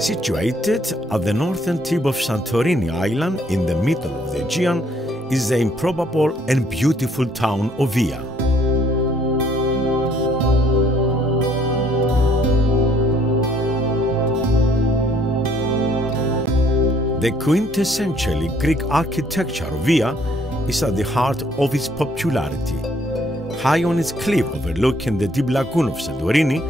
Situated at the northern tip of Santorini Island in the middle of the Aegean is the improbable and beautiful town of Via. The quintessentially Greek architecture of Oia is at the heart of its popularity. High on its cliff overlooking the deep lagoon of Santorini,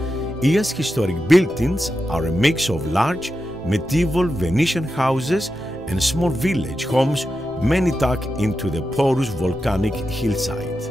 Oia's historic buildings are a mix of large, medieval Venetian houses and small village homes, many tucked into the porous volcanic hillside.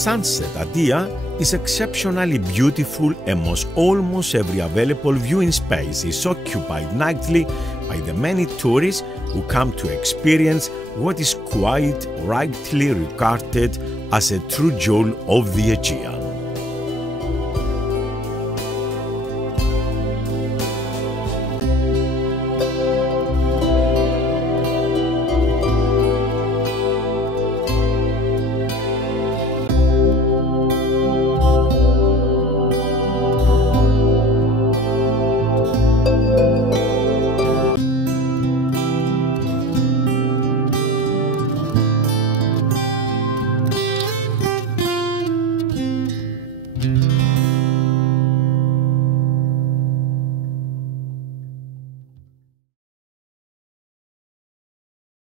Sunset at Oia is exceptionally beautiful and most almost every available viewing space is occupied nightly by the many tourists who come to experience what is quite rightly regarded as a true jewel of the Aegean.